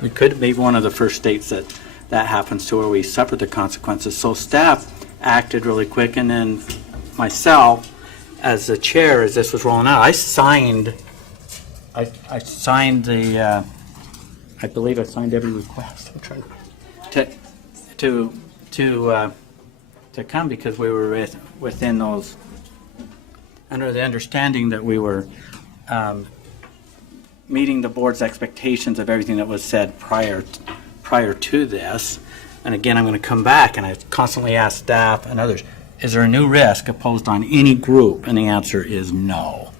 we could be one of the first states that happens to, where we suffer the consequences. So staff acted really quick, and then myself, as the chair, as this was rolling out, I signed the, I believe I signed every request. I'm trying to come, because we were within those, under the understanding that we were meeting the board's expectations of everything that was said prior to this. And again, I'm going to come back, and I constantly ask staff and others, is there a new risk imposed on any group? And the answer is no.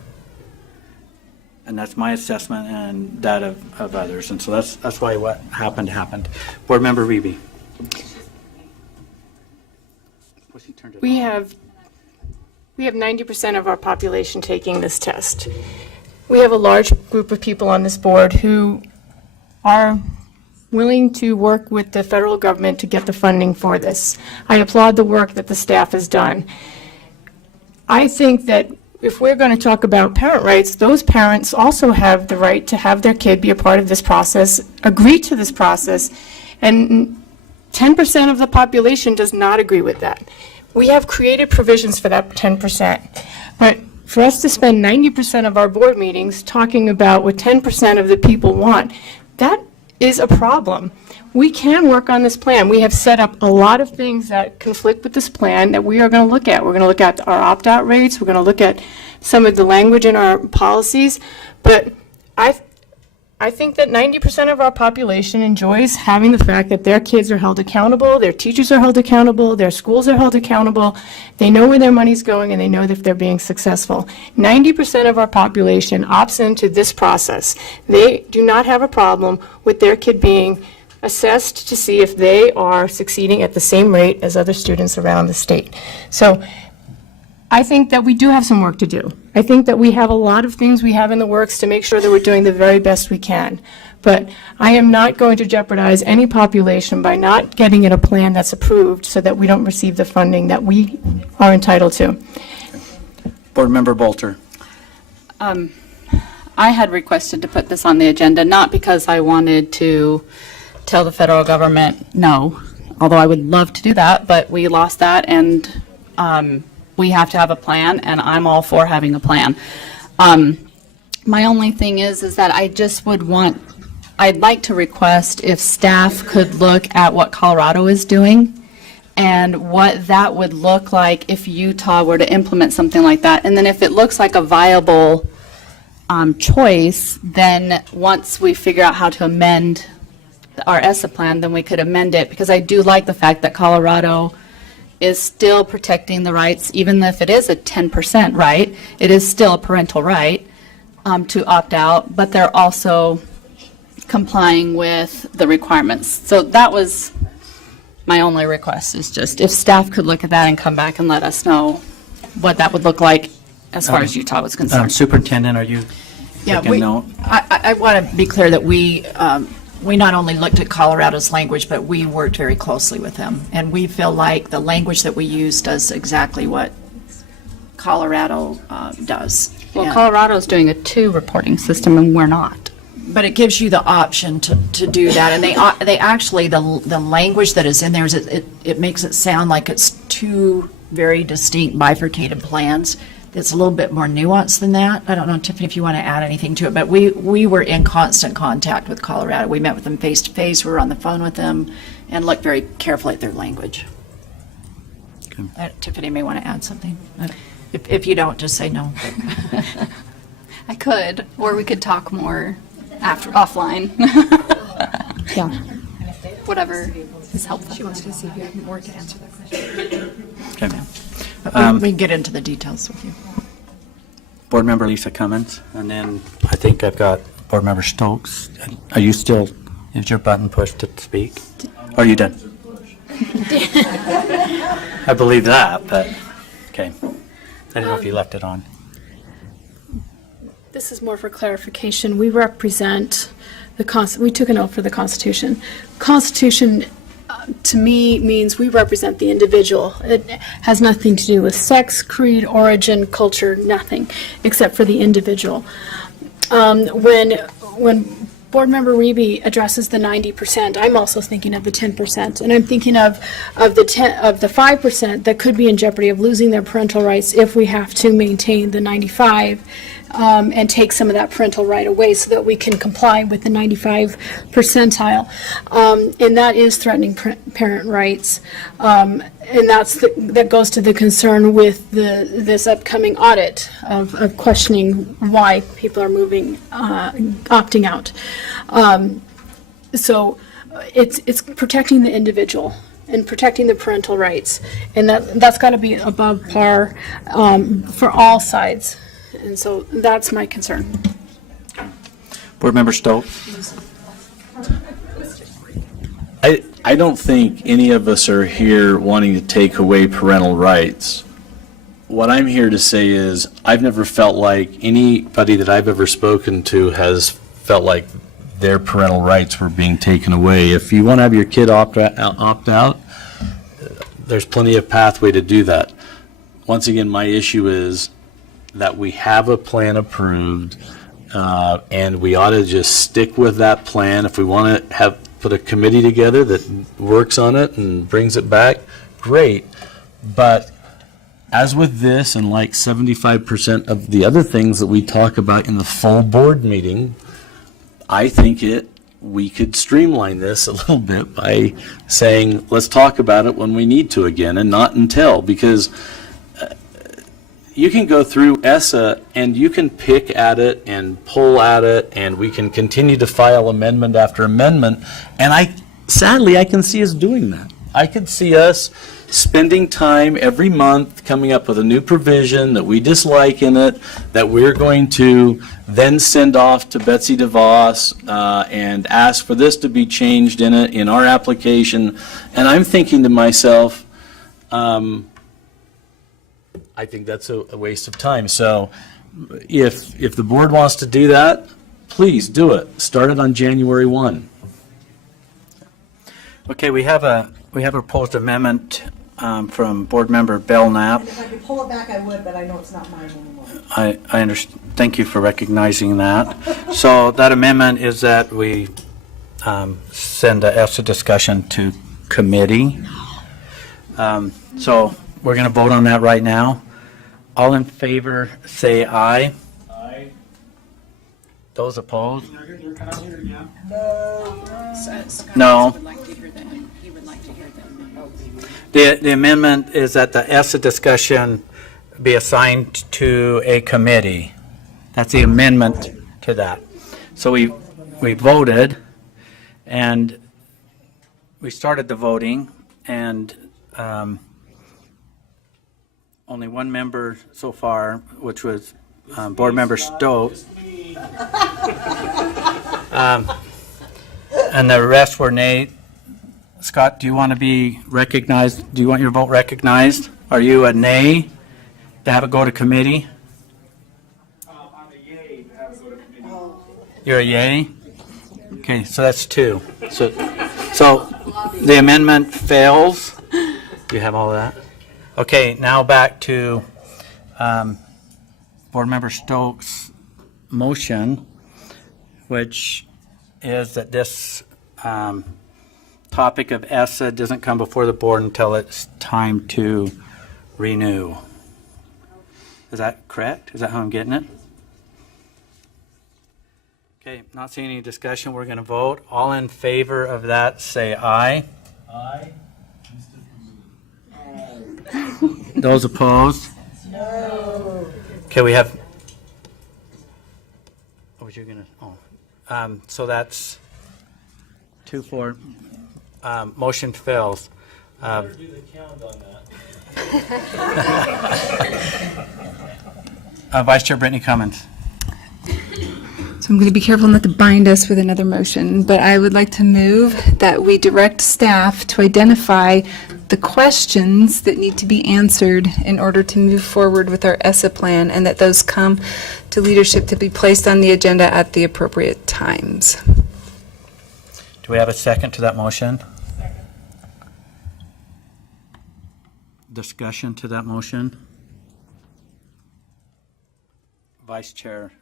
And that's my assessment and that of others. And so that's why what happened. Board Member Reby. we have 90% of our population taking this test. We have a large group of people on this board who are willing to work with the federal government to get the funding for this. I applaud the work that the staff has done. I think that if we're going to talk about parent rights, those parents also have the right to have their kid be a part of this process, agree to this process, and 10% of the population does not agree with that. We have created provisions for that 10%, but for us to spend 90% of our board meetings talking about what 10% of the people want, that is a problem. We can work on this plan. We have set up a lot of things that conflict with this plan that we are going to look at. We're going to look at our opt-out rates. We're going to look at some of the language in our policies. But I think that 90% of our population enjoys having the fact that their kids are held accountable, their teachers are held accountable, their schools are held accountable. They know where their money's going, and they know that they're being successful. 90% of our population opts into this process. They do not have a problem with their kid being assessed to see if they are succeeding at the same rate as other students around the state. So I think that we do have some work to do. I think that we have a lot of things we have in the works to make sure that we're doing the very best we can. But I am not going to jeopardize any population by not getting in a plan that's approved so that we don't receive the funding that we are entitled to. Board Member Bolter. I had requested to put this on the agenda, not because I wanted to tell the federal government no, although I would love to do that, but we lost that, and we have to have a plan, and I'm all for having a plan. My only thing is that I'd like to request if staff could look at what Colorado is doing and what that would look like if Utah were to implement something like that. And then if it looks like a viable choice, then once we figure out how to amend our ESSA plan, then we could amend it, because I do like the fact that Colorado is still protecting the rights, even if it is a 10% right, it is still a parental right to opt out, but they're also complying with the requirements. So that was my only request, is just if staff could look at that and come back and let us know what that would look like as far as Utah was concerned. Superintendent, are you taking note? I want to be clear that we not only looked at Colorado's language, but we worked very closely with them. And we feel like the language that we use does exactly what Colorado does. Well, Colorado's doing a 2 reporting system, and we're not. But it gives you the option to do that. And they actually, the language that is in there, is it makes it sound like it's 2 very distinct bifurcated plans. It's a little bit more nuanced than that. I don't know, Tiffany, if you want to add anything to it, but we were in constant contact with Colorado. We met with them face to face. We were on the phone with them and looked very carefully at their language. Okay. Tiffany may want to add something. If you don't, just say no. I could, or we could talk more offline. Yeah. Whatever is helpful. She wants to see if you have more to answer that question. Okay. We can get into the details with you. Board Member Lisa Cummins, and then I think I've got Board Member Stokes. Are you still, is your button pushed to speak? Are you done? I believe that, but, okay. I didn't know if you left it on. This is more for clarification. We represent we took an oath for the Constitution. Constitution, to me, means we represent the individual. It has nothing to do with sex, creed, origin, culture, nothing, except for the individual. When Board Member Reby addresses the 90%, I'm also thinking of the 10%, and I'm thinking of the 5% that could be in jeopardy of losing their parental rights if we have to maintain the 95 and take some of that parental right away so that we can comply with the 95 percentile. And that is threatening parent rights. And that goes to the concern with this upcoming audit of questioning why people are opting out. So it's protecting the individual and protecting the parental rights. And that's got to be above par for all sides. And so that's my concern. Board Member Stokes. I don't think any of us are here wanting to take away parental rights. What I'm here to say is I've never felt like anybody that I've ever spoken to has felt like their parental rights were being taken away. If you want to have your kid opt out, there's plenty of pathway to do that. Once again, my issue is that we have a plan approved, and we ought to just stick with that plan. If we want to put a committee together that works on it and brings it back, great. But as with this, and like 75% of the other things that we talk about in the full board meeting, I think we could streamline this a little bit by saying, let's talk about it when we need to again, and not until, because you can go through ESSA and you can pick at it and pull at it, and we can continue to file amendment after amendment, and sadly, I can see us doing that. I could see us spending time every month coming up with a new provision that we dislike in it, that we're going to then send off to Betsy DeVos and ask for this to be changed in it in our application. And I'm thinking to myself, I think that's a waste of time. So if the board wants to do that, please do it. Start it on January 1. Okay, we have a proposed amendment from Board Member Belknap. If I could pull it back, I would, but I know it's not mine anymore. I understand. Thank you for recognizing that. So that amendment is that we send a ESSA discussion to committee. So we're going to vote on that right now. All in favor, say aye. Aye. Those opposed? No. The amendment is that the ESSA discussion be assigned to a committee. That's the amendment to that. So we voted, and we started the voting, and only one member so far, which was Board Member Stokes. And the rest were nay. Scott, do you want to be recognized? Do you want your vote recognized? Are you a nay to have it go to committee? I'm a yay to have it go to committee. You're a yay? Okay, so that's two. So the amendment fails. Do you have all of that? Okay, now back to Board Member Stokes' motion, which is that this topic of ESSA doesn't come before the board until it's time to renew. Is that correct? Is that how I'm getting it? Okay, not seeing any discussion. We're going to vote. All in favor of that, say aye. Aye. Those opposed? No. Okay, we have. What was you going to? So that's 2-4. Motion fails. Do the count on that. Vice Chair Brittany Cummins. So I'm going to be careful not to bind us with another motion, but I would like to move that we direct staff to identify the questions that need to be answered in order to move forward with our ESSA plan, and that those come to leadership to be placed on the agenda at the appropriate times. Do we have a second to that motion? Discussion to that motion? Vice Chair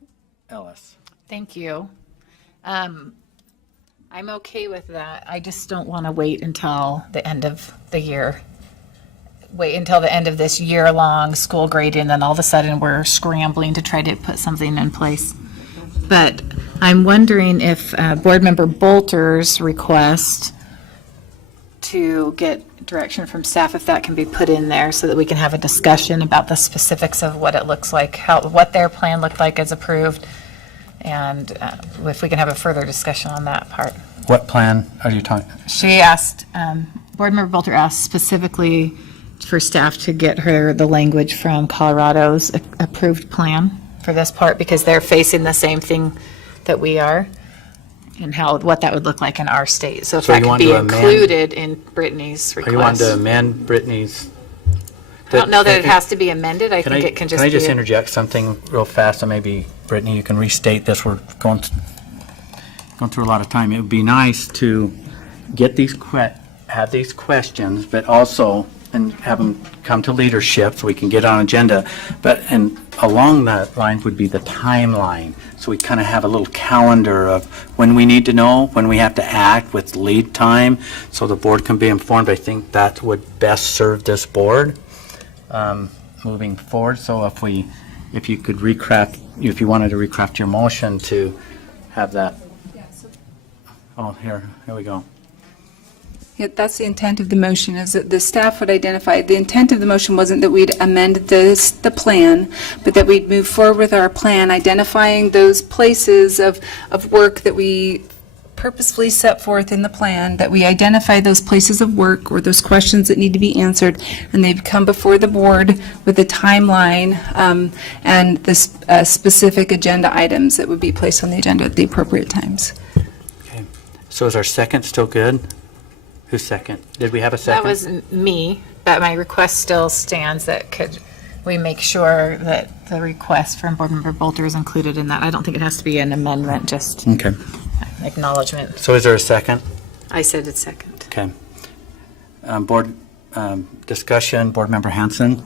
Ellis. Thank you. I'm okay with that. I just don't want to wait until the end of the year. Wait until the end of this year-long school grade, and then all of a sudden we're scrambling to try to put something in place. But I'm wondering if Board Member Bolter's request to get direction from staff, if that can be put in there so that we can have a discussion about the specifics of what it looks like, what their plan looked like as approved, and if we can have a further discussion on that part. What plan are you talking? She asked, Board Member Bolter asked specifically for staff to get her the language from Colorado's approved plan for this part, because they're facing the same thing that we are. and what that would look like in our state. So if So that you could want be to amend- included in Brittany's Are you wanting to request. amend Brittany's? I don't know that it has to be amended. I think it can just Can I be. just interject something real fast, and maybe, Brittany, you can restate this, we're going through a lot of time. It would be nice to get have these questions, but also, and have them come to leadership so we can get on agenda, and along that line would be the timeline, so we kind of have a little calendar of when we need to know, when we have to act with lead time, so the board can be informed. I think that would best serve this board moving forward. So if you could if you wanted to recraft your motion to have that. Oh, here we go. Yeah, that's the intent of the motion, is that the staff would identify, the intent of the motion wasn't that we'd amend the plan, but that we'd move forward with our plan, identifying those places of work that we purposefully set forth in the plan, that we identify those places of work or those questions that need to be answered, and they've come before the board with a timeline and the specific agenda items that would be placed on the agenda at the appropriate times. Okay. So is our second still good? Who's second? Did we have a That second? was me, but my request still stands that could we make sure that the request from Board Member Bolter is included in that. I don't think it has to be an amendment, just Okay. acknowledgement. So is there a second? I said it second. Okay. Board discussion, Board Member Hanson.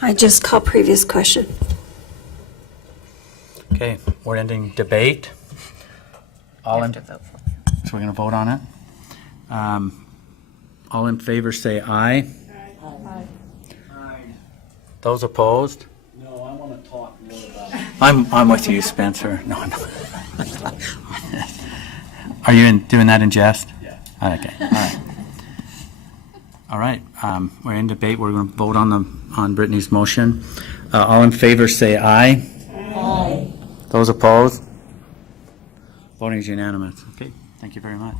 I just call previous question. Okay, we're ending debate. So we're going to vote on it. All in favor say aye. Aye. Those opposed? No, I want to talk more about it. I'm with you, Spencer. No. Are you doing that in jest? Yeah. Okay, all right. We're in debate. We're going to vote on Brittany's motion. All in favor say aye. Aye. Those opposed? Voting is unanimous. Okay, thank you very much.